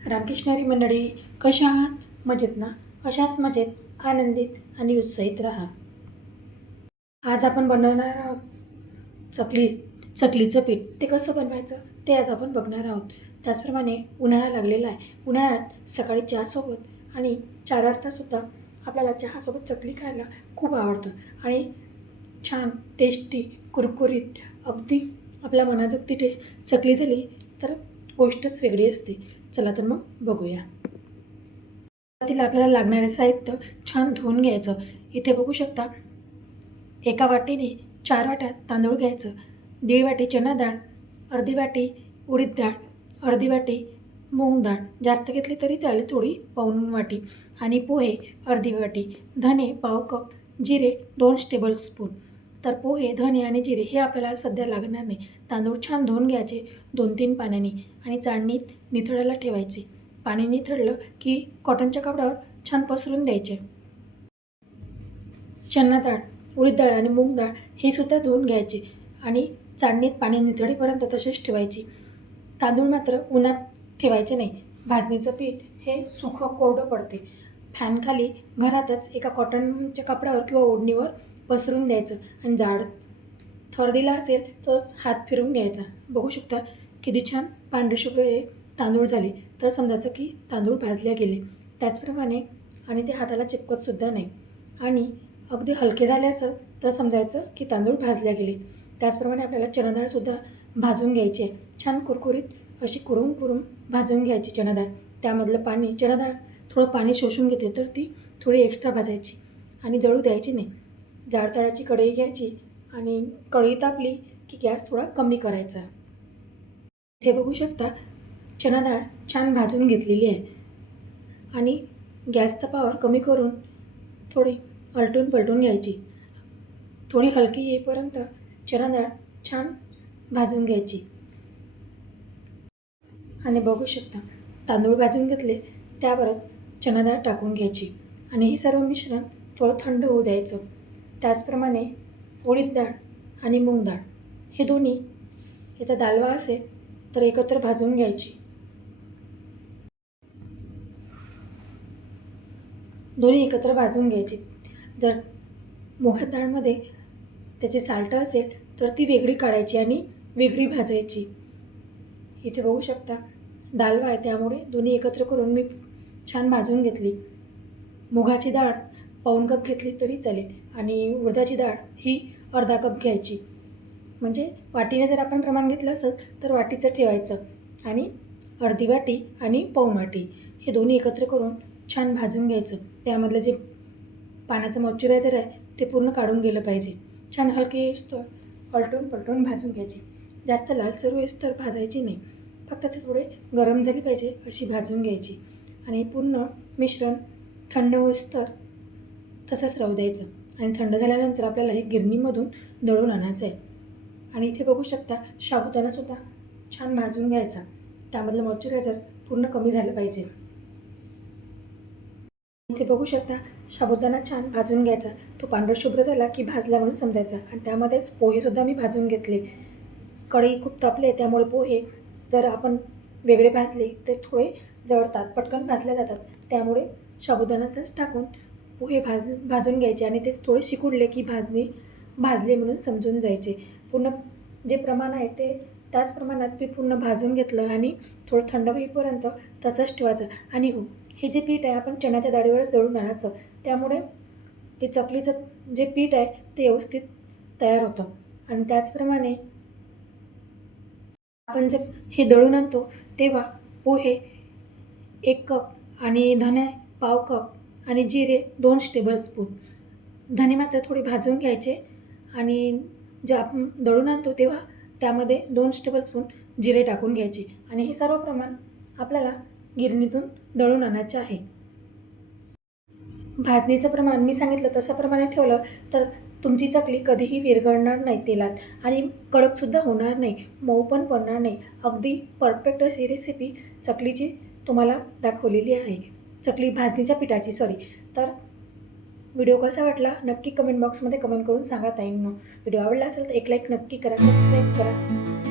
रामकृष्णारी मंडळी, कशा आहात? मजेत ना? अशाच मजेत, आनंदित आणि उत्साहित राहा. आज आपण बनवणार आहोत चकलीचं पीठ. ते कसं बनवायचं ते आज आपण बघणार आहोत. त्याचप्रमाणे उन्हाळा लागलेला आहे. उन्हाळ्यात सकाळी चहासोबत आणि 4 वाजतासुद्धा आपल्याला चहासोबत चकली खायला खूप आवडतं आणि छान टेस्टी, कुरकुरीत, अगदी आपल्या मनाजोगती चकली झाली तर गोष्टच वेगळी असते. चला तर मग बघूया. तिला आपल्याला लागणारे साहित्य छान धुवून घ्यायचं. इथे बघू शकता, एका वाटीने 4 वाट्या तांदूळ घ्यायचं, 1.5 वाटी चणा डाळ, अर्धी वाटी उडीद डाळ, अर्धी वाटी मूग डाळ, जास्त घेतली तरी चालेल, थोडी पाऊण वाटी, आणि पोहे अर्धी वाटी, धने पाव कप, जिरे 2 टेबलस्पून. तर पोहे, धने आणि जिरे हे आपल्याला सध्या लागणार नाही. तांदूळ छान धुवून घ्यायचे 2-3 पाण्याने आणि चाळणीत निथळायला ठेवायचे. पाणी निथळलं की कॉटनच्या कपड्यावर छान पसरून द्यायचे. चणा डाळ, उडीद डाळ आणि मूग डाळ हे सुद्धा धुवून घ्यायचे आणि चाळणीत पाणी निथळेपर्यंत तसेच ठेवायची. तांदूळ मात्र उन्हात ठेवायचे नाही. भाजणीचं पीठ हे सुखं कोरडं पडते. फॅनखाली घरातच एका कॉटनच्या कपड्यावर किंवा ओढणीवर पसरून द्यायचं आणि जाड थर दिला असेल तर हात फिरून घ्यायचा. बघू शकता किती छान पांढरे शुभ्र तांदूळ झाले, तर समजायचं की तांदूळ भाजले गेले. त्याचप्रमाणे आणि ते हाताला चिपकतसुद्धा नाही आणि अगदी हलके झाले असेल तर समजायचं की तांदूळ भाजले गेले. त्याचप्रमाणे आपल्याला चणा डाळसुद्धा भाजून घ्यायची आहे. छान कुरकुरीत अशी कुरुम भाजून घ्यायची चणा डाळ. त्यामधलं पाणी, चणा डाळ थोडं पाणी शोषून घेते, तर ती थोडी एक्स्ट्रा भाजायची आणि जळू द्यायची नाही. जाड तळाची कढई घ्यायची आणि कढई तापली की गॅस थोडा कमी करायचा. इथे बघू शकता चणा डाळ छान भाजून घेतलेली आहे आणि गॅसचा पॉवर कमी करून थोडी अलटून पलटून घ्यायची. थोडी हलकी येईपर्यंत चणा डाळ छान भाजून घ्यायची आणि बघू शकता तांदूळ भाजून घेतले, त्यावरच चणा डाळ टाकून घ्यायची आणि हे सर्व मिश्रण थोडं थंड होऊ द्यायचं. त्याचप्रमाणे उडीद डाळ आणि मूग डाळ हे दोन्ही, याचा दालवा असेल तर एकत्र भाजून घ्यायची. दोन्ही एकत्र भाजून घ्यायची. जर मुगाच्या डाळमध्ये त्याचे साल्टं असेल तर ती वेगळी काढायची आणि वेगळी भाजायची. इथे बघू शकता दालवा आहे, त्यामुळे दोन्ही एकत्र करून मी छान भाजून घेतली. मुगाची डाळ पाऊण कप घेतली तरी चालेल आणि उडदाची डाळ ही अर्धा कप घ्यायची. म्हणजे वाटीने जर आपण प्रमाण घेतलं असेल तर वाटीचं ठेवायचं आणि अर्धी वाटी आणि पाऊण वाटी हे दोन्ही एकत्र करून छान भाजून घ्यायचं. त्यामधलं जे पाण्याचं मॉइश्चरायझर आहे ते पूर्ण काढून गेलं पाहिजे. छान हलके येईस्तोवर पलटून पलटून भाजून घ्यायची. जास्त लालसर होईस्तोवर भाजायची नाही, फक्त ते थोडे गरम झाली पाहिजे अशी भाजून घ्यायची आणि पूर्ण मिश्रण थंड होईस्तोवर तसंच राहू द्यायचं. आणि थंड झाल्यानंतर आपल्याला हे गिरणीमधून दळून आणायचं आहे. आणि इथे बघू शकता साबुदाणासुद्धा छान भाजून घ्यायचा. त्यामधलं मॉइश्चरायझर पूर्ण कमी झालं पाहिजे. इथे बघू शकता साबुदाणा छान भाजून घ्यायचा. तो पांढरा शुभ्र झाला की भाजला म्हणून समजायचा. आणि त्यामध्येच पोहेसुद्धा मी भाजून घेतले. कढई खूप तापले, त्यामुळे पोहे जर आपण वेगळे भाजले तर थोडे जळतात, पटकन भाजले जातात. त्यामुळे साबुदाण्यातच टाकून पोहे भाजून घ्यायचे आणि ते थोडे शिकुडले की भाजले म्हणून समजून जायचे. पूर्ण जे प्रमाण आहे ते त्याच प्रमाणात मी पूर्ण भाजून घेतलं आणि थोडं थंड होईपर्यंत तसंच ठेवायचं. आणि हो, हे जे पीठ आहे आपण चण्याच्या डाळीवरच दळून आणायचं, त्यामुळे ते चकलीचं जे पीठ आहे ते व्यवस्थित तयार होतं. आणि त्याचप्रमाणे आपण जे हे दळून आणतो तेव्हा पोहे 1 कप आणि धने पाव कप आणि जिरे 2 टेबलस्पून. धने मात्र थोडे भाजून घ्यायचे आणि जे आपण दळून आणतो तेव्हा त्यामध्ये 2 टेबलस्पून जिरे टाकून घ्यायचे. आणि हे सर्व प्रमाण आपल्याला गिरणीतून दळून आणायचे आहे. भाजणीचं प्रमाण मी सांगितलं तशाप्रमाणे ठेवलं तर तुमची चकली कधीही विरघळणार नाही तेलात आणि कडकसुद्धा होणार नाही, मऊ पण पडणार नाही. अगदी परफेक्ट अशी रेसिपी चकलीची तुम्हाला दाखवलेली आहे, चकली भाजणीच्या पिठाची तर व्हिडिओ कसा वाटला नक्की कमेंट बॉक्समध्ये कमेंट करून सांगा ताईंनो. व्हिडिओ आवडला असेल तर एक लाईक नक्की करा, सबस्क्राईब करा.